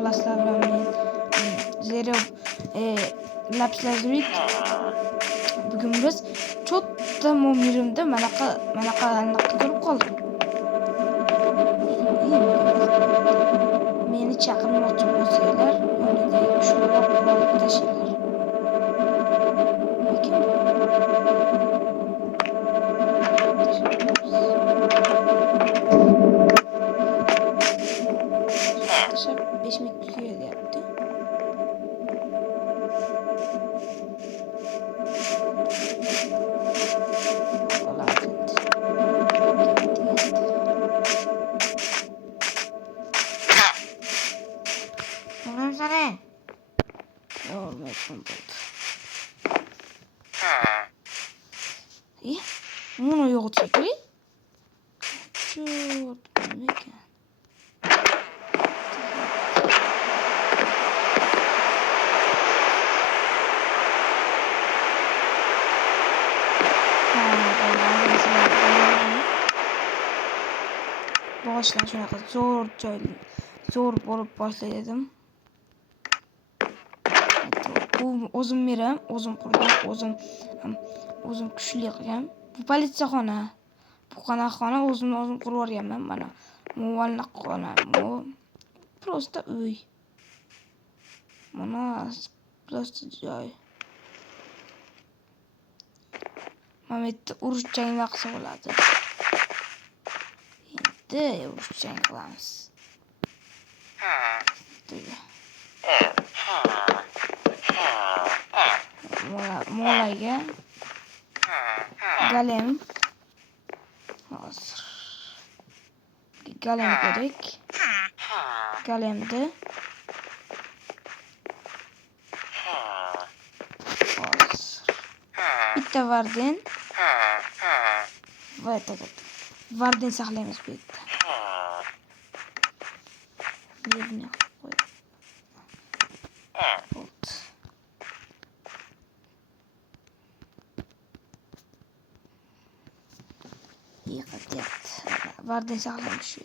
olasizlar men Zero Lapis Lazuli. Bugun biz cho'tta mo'mirimda manaqa ko'rib qoldim. Meni chaqirmoqchi bo'lsanglar, yonidagi kuchliroq qurolni tashinglar. Tashlab 5 minut kuyayapti. Bunu yok çekli. Çok mekan. Boşlar shunaqa zo'r bo'lib boshladim. O'zim meram, o'zim qurdim, o'zim kuchli qilgan. Bu politsiyaxona. Bu qonaqxona o'zim qurib o'rganman mana. Muvalliq xona, bu prosta uy. Mana prosta joy. Mana bitta urush jang vaqti bo'ladi. Endi urush jang qilamiz. Molaga galem hozir galem kerak. Galemni hozir bitta varden va varden saqlaymiz bu yerda. Yerni qo'y. Yıkatıyat. Varden sağlamış.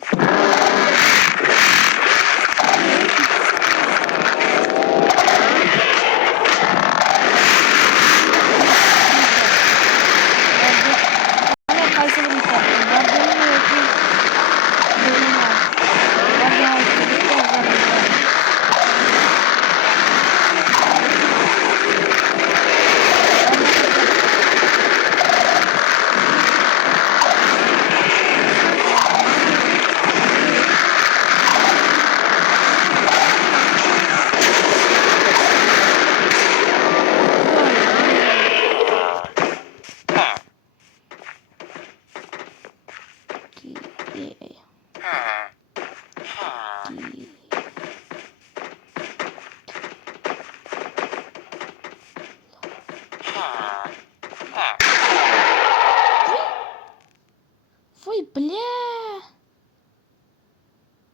Voy bля.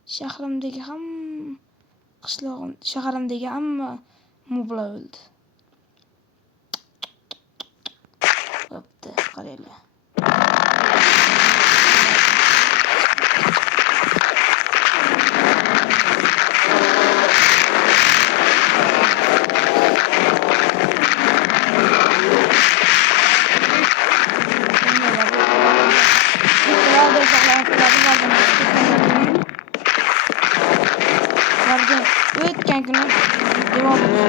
Shahrimdagi shaharimdagi hamma moblar o'ldi. Bo'pti, qaranglar. O'tgan kuni devorga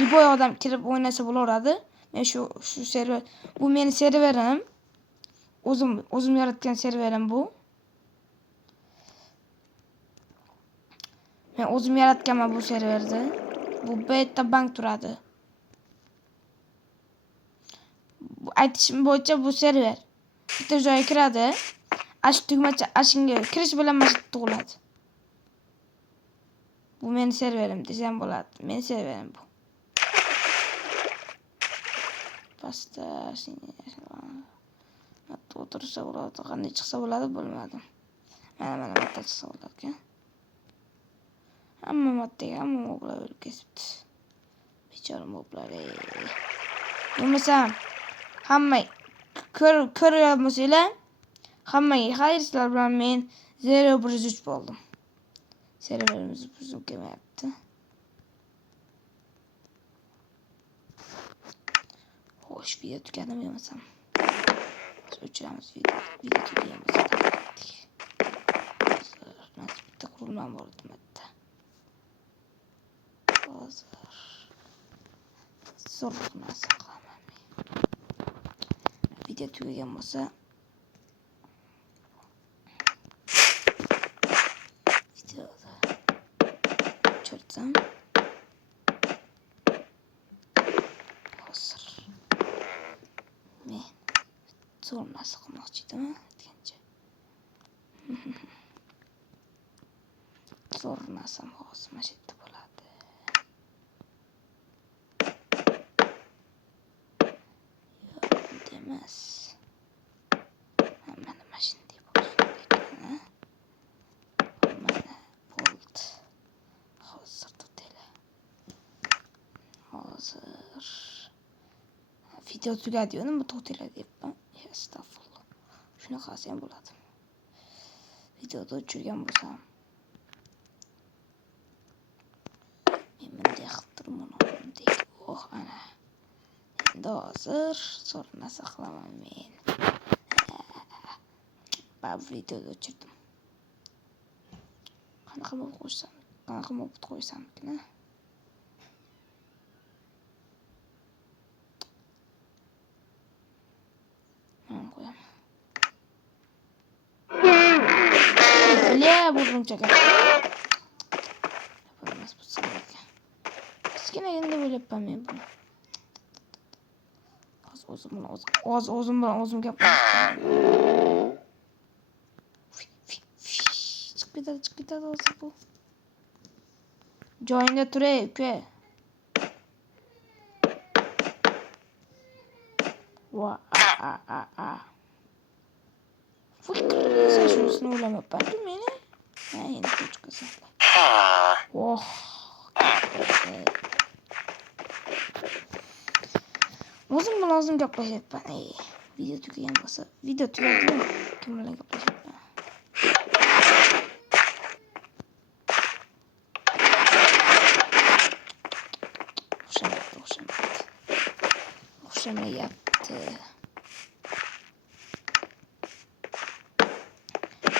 Liboy odam kirib o'ynasa bo'laveradi. Men shu server, bu meni serverim. O'zim yaratgan serverim bu. Men o'zim yaratganman bu serverni. Bu yerda bank turadi. Aytishim bo'yicha bu server. Bitta joyga kiradi. Ash tugmacha ashingga kirish bilan mana shu tug'iladi. Bu meni serverim desam bo'ladi. Meni serverim bu. Pasta o'tirsa bo'ladi. Qanday chiqsa bo'ladi bilmadim. Mana bitta chiqsa bo'ladi ekan. Hamma moddaga hamma moblar o'lib ketibdi. Bechora moblar. Bo'lmasam hamma ko'ryapsizlar. Hammaga xayr, sizlar bilan men 013 bo'ldim. Serverimiz buzib kelmayapti. Xo'sh, video tugadimi yo'qmasam? O'chiramiz video tugaymiz. Nasib bitta qurilmam bor edi bitta. Hozir zo'rlik narsa qilaman. Video tugagan bo'lsa videoda o'chirdim. Hozir men zo'r narsa qilmoqchi edim aytgancha. Zo'r narsam hozir mana shu yerda bo'ladi. Yo'q, demas. Mana mashinada bo'lsin. Mana bo'ldi. Hozir tutaylik. Hozir video tugadi-yu, nima to'xtaylar deyapman. Astag'firulloh. Shunaqasi ham bo'ladi. Videoda o'chirgan bo'lsam men bunday qilib turibman. Oh, ana. Endi hozir zo'r narsa qilaman men. Bu videoda o'chirdim. Qanaqa mod qo'ysam, qanaqa mod qo'ysam-ki? Burunchaga. Bo'lmas bu sababga. Kichkina endi o'ylabman men buni. O'zim bilan o'zim gaplashib. Chiqib ketadi hozir bu. Joyingda turay, uka. Va a. Sen shuni o'ylamayapman-ku meni. Ha, endi chiqasan. Oh. O'zim bilan o'zim gaplashyapman. Video tugagan bo'lsa, video tugadi. Kim bilan gaplashyapman? O'xshamayapti.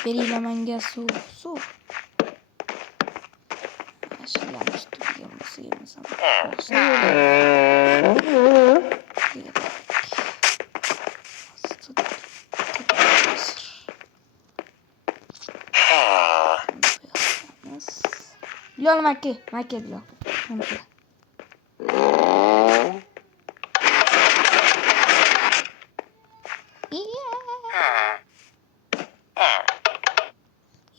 Beringlar menga suv. Ashulamish tugagan bo'lsa yemasam. Bilal Makki Bilal.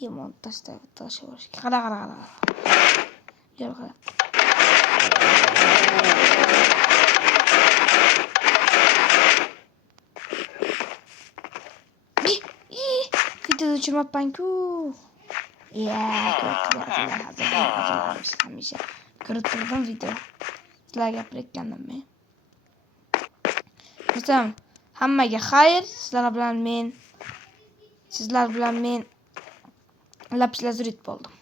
Yemon tashlab. Qara. Gel qara. Videoda tushirmabman-ku. Hamisha ko'rib turdim video. Sizlarga gapirayotgandim men. Bo'lsam, hammaga xayr, sizlar bilan men Lapis Lazurit bo'ldim.